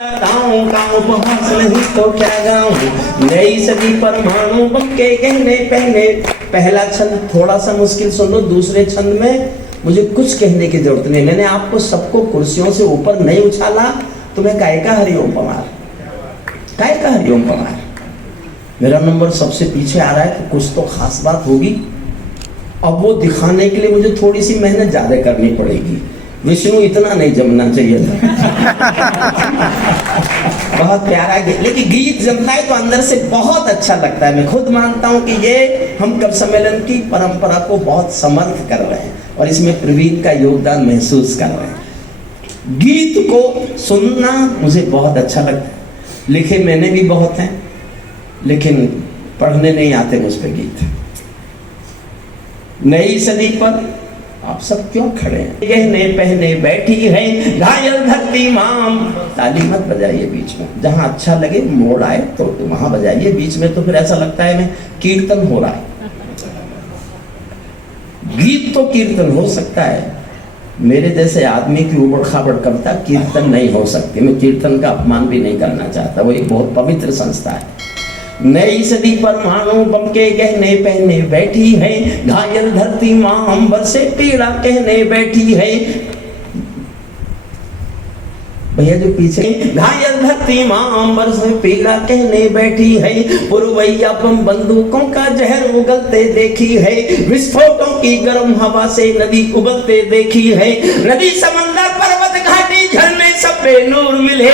गाँव का उपहास नहीं तो क्या गाँव, नई सदी परमाणु बम के गहने पहने। पहला छंद थोड़ा सा मुश्किल सुन लो, दूसरे छंद में मुझे कुछ कहने की जरूरत नहीं। मैंने आपको सबको कुर्सियों से ऊपर नहीं उछाला तो मैं काय का हरिओम पमार, काय का हरिओम पमार। मेरा नंबर सबसे पीछे आ रहा है तो कुछ तो खास बात होगी। अब वो दिखाने के लिए मुझे थोड़ी सी मेहनत ज्यादा करनी पड़ेगी। विष्णु इतना नहीं जमना चाहिए था। बहुत प्यारा गीत, लेकिन गीत जमता है तो अंदर से बहुत अच्छा लगता है। मैं खुद मानता हूं कि ये हम कवि सम्मेलन की परंपरा को बहुत समर्थ कर रहे हैं और इसमें प्रवीण का योगदान महसूस कर रहे हैं। गीत को सुनना मुझे बहुत अच्छा लगता है। लिखे मैंने भी बहुत हैं, लेकिन पढ़ने नहीं आते मुझ पे गीत। नई सदी पर आप सब क्यों खड़े हैं? गहने पहने बैठी है घायल धरती माम। ताली मत बजाइए बीच में, जहां अच्छा लगे मोड़ आए तो वहां बजाइए। बीच में तो फिर ऐसा लगता है मैं कीर्तन हो रहा है। गीत तो कीर्तन हो सकता है, मेरे जैसे आदमी की उबड़ खाबड़ कविता कीर्तन नहीं हो सकती। मैं कीर्तन का अपमान भी नहीं करना चाहता, वो एक बहुत पवित्र संस्था है। नई सदी परमाणु बम के गहने पहने बैठी है घायल धरती मां, अंबर से पीड़ा कहने बैठी है। भैया जो पीछे, घायल धरती मां अंबर से पीड़ा कहने बैठी है। पुरवैया बम बंदूकों का जहर उगलते देखी है। विस्फोटों की गर्म हवा से नदी उबलते देखी है। नदी समंदर पर्वत घाटी झरने सब पे नूर मिले।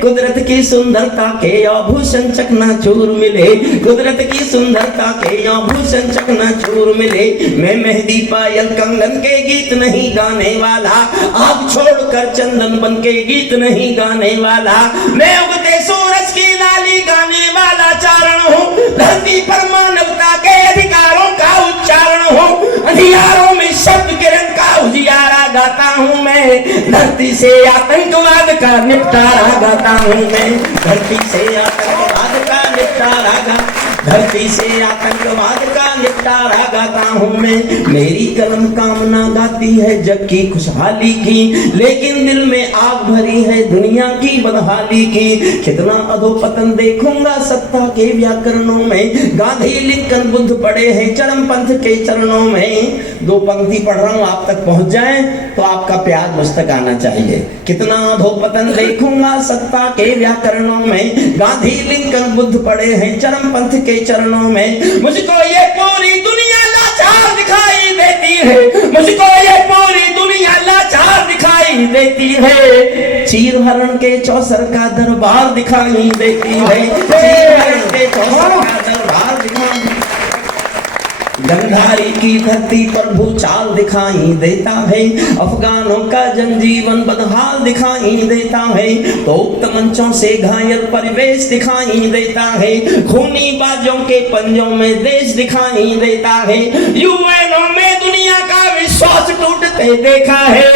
कुदरत की सुंदरता के आभूषण चकनाचूर मिले। कुदरत की सुंदरता के आभूषण चकनाचूर मिले। मैं मेहंदी पायल कंगन के गीत नहीं गाने वाला, आग छोड़कर चंदन बन के गीत नहीं गाने वाला। मैं उगते सूरज की लाली गाने वाला चारण हूँ। धरती पर मानवता के अधिकारों का उच्चारण हूँ। अंधियारों में शब्द किरण का उजियारा गाता हूँ मैं। धरती से आतंकवाद का निपटारा गाता हूँ मैं। धरती से आतंकवाद का निपटारा धरती से आतंकवाद का निपटारा गाता हूँ मैं। मेरी कलम कामना गाती है जग की खुशहाली की, लेकिन दिल में आग भरी है दुनिया की बदहाली की। कितना अधोपतन देखूंगा सत्ता के व्याकरणों में। गांधी लिंकन बुद्ध पड़े हैं चरम पंथ के चरणों में। दो पंक्ति पढ़ रहा हूँ, आप तक पहुंच जाए तो आपका प्यार मुझ तक आना चाहिए। कितना अधोपतन देखूंगा सत्ता के व्याकरणों में। गांधी लिंकन बुद्ध पड़े हैं चरम पंथ के चरणों में। मुझको ये पूरी दुनिया लाचार दिखाई देती है। मुझको ये पूरी दुनिया लाचार दिखाई देती है। चीर हरण के चौसर का दरबार दिखाई देती है। चीर हरण के चौसर का दरबार दिखाई। गंधारी की धरती पर भूचाल दिखाई देता है। अफगानों का जनजीवन बदहाल दिखाई देता है। तो उक्त मंचों से घायल परिवेश दिखाई देता है। खूनी बाजों के पंजों में देश दिखाई देता है। यूएनओ में दुनिया का विश्वास टूटते देखा है।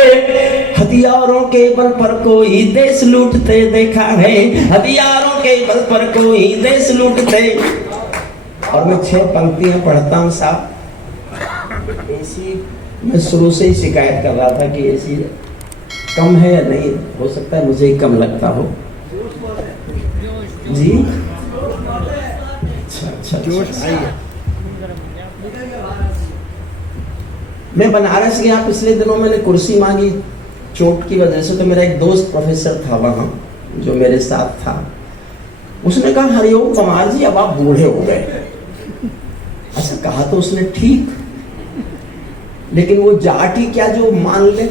हथियारों के बल पर कोई देश लूटते देखा है। हथियारों के बल पर कोई देश लूटते। और मैं 6 पंक्तियां पढ़ता हूं साहब। एसी मैं शुरू से ही शिकायत कर रहा था कि एसी कम है या नहीं, हो सकता है मुझे ही कम लगता हो जी। अच्छा। मैं बनारस गया पिछले दिनों, मैंने कुर्सी मांगी चोट की वजह से। तो मेरा एक दोस्त प्रोफेसर था वहां जो मेरे साथ था, उसने कहा हरिओम कुमार जी अब आप बूढ़े हो गए। अच्छा कहा तो उसने ठीक, लेकिन वो जाटी क्या जो मान ले।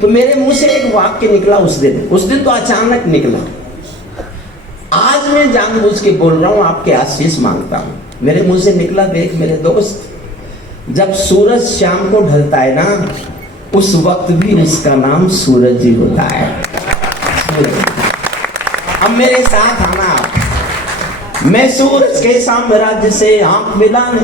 तो मेरे मुंह से एक वाक्य निकला उस दिन तो अचानक निकला। आज मैं जानबूझ के बोल रहा हूं, आपके आशीष मांगता हूं। मेरे मुंह से निकला, देख मेरे दोस्त, जब सूरज शाम को ढलता है ना, उस वक्त भी उसका नाम सूरज ही होता है। अब मेरे साथ आना, मैं सूरज के साम्राज्य से आंख मिलाने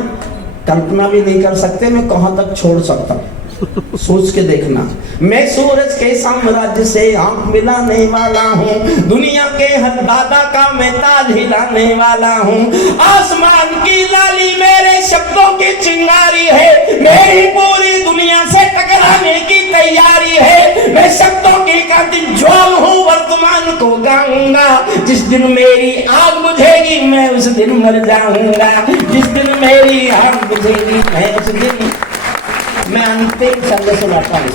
कल्पना भी नहीं कर सकते मैं कहां तक छोड़ सकता हूं। सोच के देखना, मैं सूरज के साम्राज्य से आंख मिलाने वाला हूँ, दुनिया के हर दादा का मैं ताज हिलाने वाला हूँ। आसमान की लाली मेरे शब्दों की चिंगारी है, मेरी पूरी दुनिया से टकराने की तैयारी है। मैं शब्दों की कातिल ज्वाल हूँ, वर्तमान को गाऊंगा। जिस दिन मेरी आग बुझेगी मैं उस दिन मर जाऊंगा। जिस दिन मेरी आग बुझेगी मैं उस दिन, मैं अंतिम छंद सुनाता हूँ।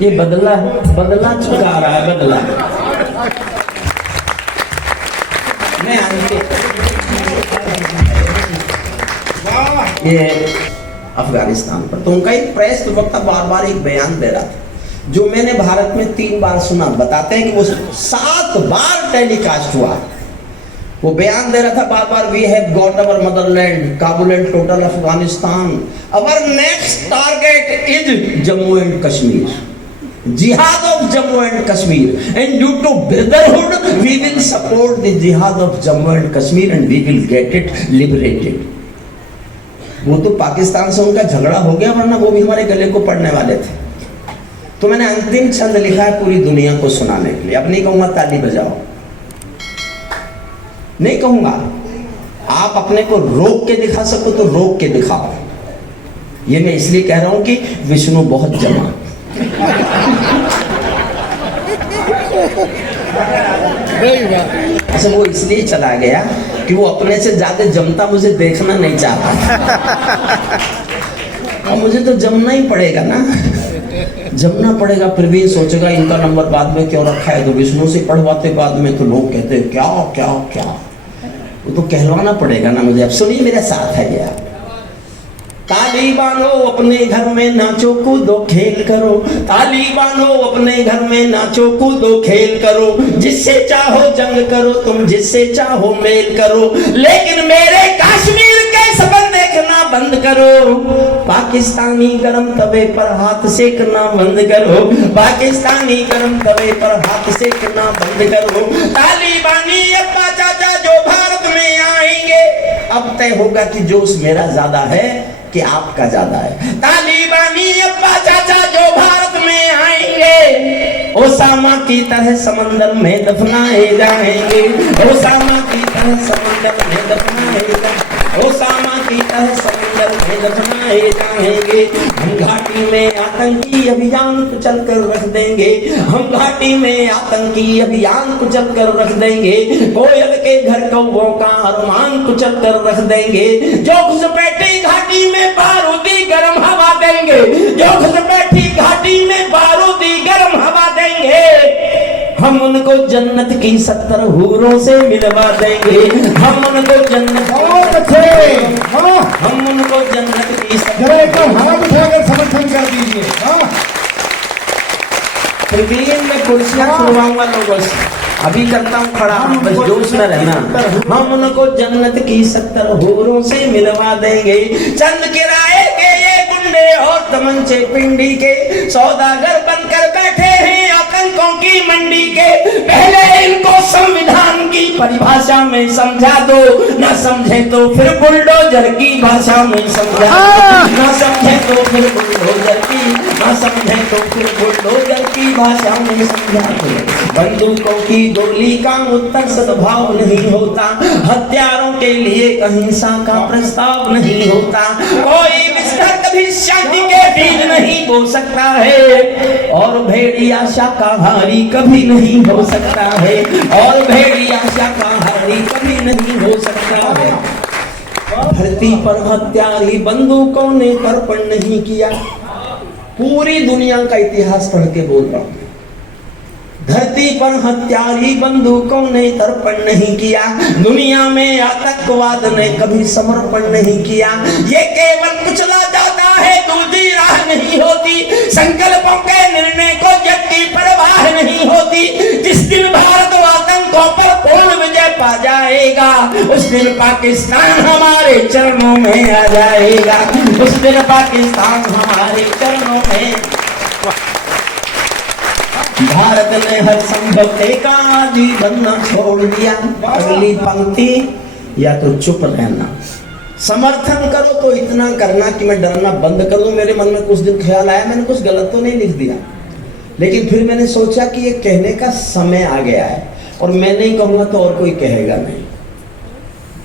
ये बदला बदला चुका रहा है, बदला। मैं अंतिम, ये अफगानिस्तान पर तो उनका एक प्रेस वक्ता बार बार एक बयान दे रहा था, जो मैंने भारत में 3 बार सुना। बताते हैं कि वो 7 बार टेलीकास्ट हुआ। वो बयान दे रहा था बार बार, we have got our motherland, Kabul and total Afghanistan, our next target is Jammu and Kashmir, जिहाद of Jammu and Kashmir, and due to brotherhood we will support the जिहाद of Jammu and Kashmir and we will get it liberated. वो तो पाकिस्तान से उनका झगड़ा हो गया, वरना वो भी हमारे गले को पड़ने वाले थे। तो मैंने अंतिम छंद लिखा है पूरी दुनिया को सुनाने के लिए। अब नहीं कहूंगा ताली बजाओ, नहीं कहूंगा। आप अपने को रोक के दिखा सको तो रोक के दिखाओ। ये मैं इसलिए कह रहा हूं कि विष्णु बहुत जमा। अच्छा, वो इसलिए चला गया कि वो अपने से ज्यादा जमता मुझे देखना नहीं चाहता। अब मुझे तो जमना ही पड़ेगा ना, जमना पड़ेगा। फिर भी सोचेगा इनका नंबर बाद में क्यों रखा है, तो विष्णु से पढ़वाते बाद में तो लोग कहते हैं क्या क्या क्या, वो तो कहलवाना पड़ेगा ना मुझे। अब सुनिए मेरे साथ है ये, तालिबानो अपने घर में नाचो कूदो खेल करो, तालिबानो अपने घर में नाचो कूदो खेल करो, जिससे चाहो जंग करो तुम, जिससे चाहो मेल करो, लेकिन मेरे कश्मीर के सपन देखना बंद करो। पाकिस्तानी गरम तवे पर हाथ सेकना बंद करो, पाकिस्तानी गरम तवे पर हाथ सेकना बंद करो। तालिबानी अब्बा चाचा जो भारत में आएंगे, अब तय होगा कि जोश मेरा ज्यादा है कि आपका ज्यादा है। तालिबानी अब्बा चाचा जो भारत में आएंगे, ओसामा की तरह समंदर में दफनाए जाएंगे, ओसामा की तरह समंदर में दफनाए जाएंगे, ओसामा की तरह समंदर में दफनाए जाएंगे। हम घाटी में आतंकी अभियान कुचल कर रख देंगे, हम घाटी में आतंकी अभियान कुचल कर रख देंगे, कोयल के घर कौवों का अरमान कुचल कर रख देंगे, जो घुसपैठी घाटी में बारूदी गर्म हवा देंगे, जो घुसपैठी घाटी में बारूदी गर्म हवा देंगे। हम उनको जन्नत की 70 हूरों से मिलवा देंगे, हम उनको जन्नत, हम उनको जन्नत की 70 हाथ उठाकर समर्थन कर दीजिए। ट्रिब्यून में कुर्सियां खुलवाऊंगा लोगों से, अभी करता हूँ खड़ा, बस जोश में रहना। हम उनको जन्नत की 70 हूरों से मिलवा देंगे। चंद किराए के ये गुंडे और तमंचे पिंडी के सौदागर बनकर बैठे हैं आतंकों की मंडी के। पहले इनको संविधान की परिभाषा में समझा दो, न समझे तो फिर बुलडोजर की भाषा में समझा दो, न समझे तो फिर बुलडोजर की, न समझे तो फिर बुलडोजर की भाषा में समझा दो। बंदूकों की गोली का उत्तर सद्भाव नहीं होता, हथियारों के लिए अहिंसा का प्रस्ताव नहीं होता, कोई बिस्तर कभी शांति के बीज नहीं बो सकता है, और भेड़िया शाकाहारी कभी नहीं हो सकता है, और भेड़िया शाकाहारी कभी नहीं हो सकता है। धरती पर हत्यारी बंदूकों ने तर्पण नहीं किया। पूरी दुनिया का इतिहास पढ़ के बोल रहा हूं। धरती पर हत्यारी बंदूकों ने तर्पण नहीं किया, दुनिया में आतंकवाद ने कभी समर्पण नहीं किया। ये केवल कुचला जाता है, दूसरी राह नहीं होती, संकल्पों के निर्णय को जग की परवाह नहीं होती। जिस दिन भारत आतंकों पर पूर्ण विजय पा जाएगा, उस दिन पाकिस्तान हमारे चरणों में आ जाएगा, उस दिन पाकिस्तान हमारे चरणों में। भारत ने हर समझौते का आदी बनना छोड़ दिया। अगली पंक्ति या तो चुप रहना समर्थन करो तो इतना करना कि मैं डरना बंद कर दूं। मेरे मन में कुछ दिन ख्याल आया, मैंने कुछ गलत तो नहीं लिख दिया, लेकिन फिर मैंने सोचा कि ये कहने का समय आ गया है, और मैं नहीं कहूंगा तो और कोई कहेगा नहीं।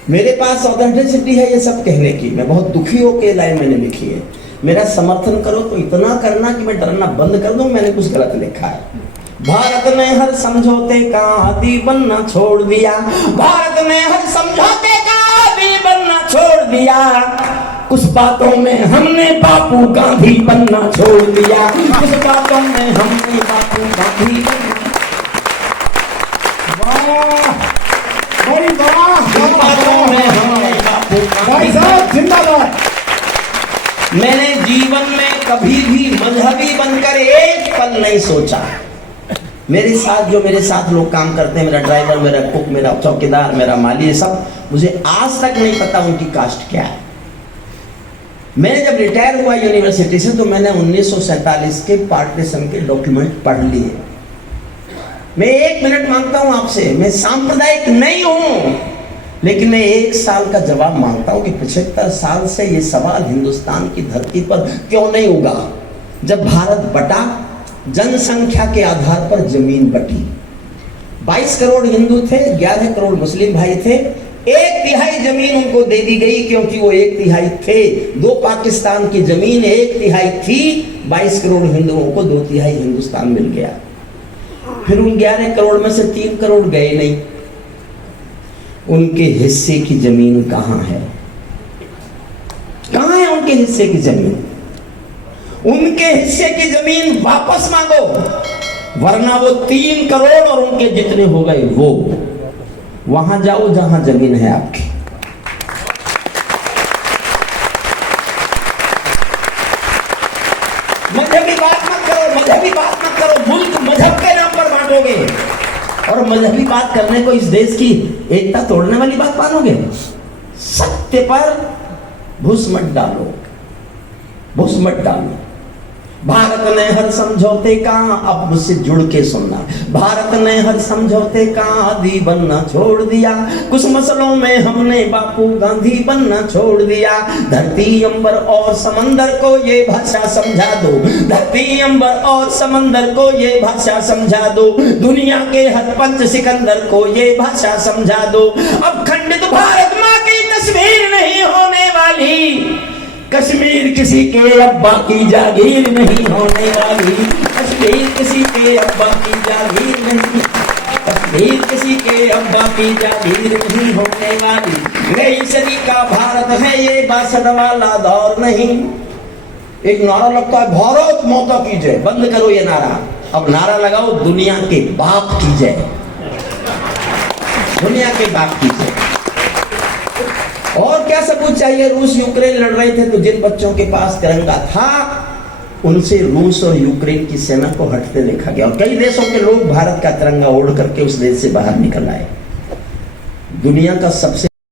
मेरे पास ऑथेंटिसिटी है ये सब कहने की। मैं बहुत दुखी होकर ये लाइन मैंने लिखी है, मेरा समर्थन करो तो इतना करना कि मैं डरना बंद कर दूं। मैंने कुछ गलत लिखा है। भारत ने हर समझौते का आदी बनना छोड़ दिया, भारत ने हर समझौते का आदी बनना छोड़ दिया। कुछ बातों में हमने बापू गांधी बनना छोड़ दिया, कुछ बातों में हमने बापू गांधी बनना। वाह, बड़ी वाह, कुछ बातों में हमने बापू भाई गांधी। साहब जिंदाबाद। मैंने जीवन में कभी भी मजहबी बनकर एक पल नहीं सोचा। मेरे साथ जो मेरे साथ लोग काम करते हैं, मेरा ड्राइवर, मेरा कुक, मेरा चौकीदार, मेरा माली, ये सब मुझे आज तक नहीं पता उनकी कास्ट क्या है। मैंने जब रिटायर हुआ यूनिवर्सिटी से तो मैंने 1947 के पार्टीशन के डॉक्यूमेंट पढ़ लिए। मैं 1 मिनट मांगता हूं आपसे, मैं सांप्रदायिक नहीं हूं, लेकिन मैं 1 साल का जवाब मांगता हूं कि 75 साल से ये सवाल हिंदुस्तान की धरती पर क्यों नहीं उगा। जब भारत बटा, जनसंख्या के आधार पर जमीन बटी। 22 करोड़ हिंदू थे, 11 करोड़ मुस्लिम भाई थे। 1/3 जमीन उनको दे दी गई क्योंकि वो 1/3 थे। 2 पाकिस्तान की जमीन 1/3 थी, 22 करोड़ हिंदुओं को 2/3 हिंदुस्तान मिल गया। फिर उन 11 करोड़ में से 3 करोड़ गए नहीं। उनके हिस्से की जमीन कहां है? कहां है उनके हिस्से की जमीन? उनके हिस्से की जमीन वापस मांगो, वरना वो 3 करोड़ और उनके जितने हो गए वो वहां जाओ जहां जमीन है आपकी। मजहबी बात मत करो, मजहबी बात मत करो। मुल्क मजहब के नाम पर बांटोगे और मजहबी बात करने को इस देश की एकता तोड़ने वाली बात मानोगे। सत्य पर घुस मत डालो, घुस मत डालो। भारत ने हर समझौते का, अब मुझसे जुड़ के सुनना, भारत ने हर समझौते का आदी बनना छोड़ दिया। कुछ मसलों में हमने बापू गांधी बनना छोड़ दिया। धरती अंबर और समंदर को ये भाषा समझा दो, धरती अंबर और समंदर को ये भाषा समझा दो। दुनिया के हर पंच सिकंदर को ये भाषा समझा दो। अब खंडित भारत माँ की तस्वीर नहीं होने वाली। कश्मीर किसी के अब्बा की जागीर नहीं होने वाली। कश्मीर किसी के अब्बा की जागीर नहीं, कश्मीर किसी के अब्बा की जागीर नहीं होने वाली। नई सदी का भारत है ये, बासठ वाला दौर नहीं। एक नारा लगता है, भारत माता की जय। बंद करो ये नारा, अब नारा लगाओ, दुनिया के बाप की जय, दुनिया के बाप की जय। और क्या सबूत चाहिए? रूस यूक्रेन लड़ रहे थे तो जिन बच्चों के पास तिरंगा था उनसे रूस और यूक्रेन की सेना को हटते देखा गया, और कई देशों के लोग भारत का तिरंगा ओढ़ करके उस देश से बाहर निकल आए। दुनिया का सबसे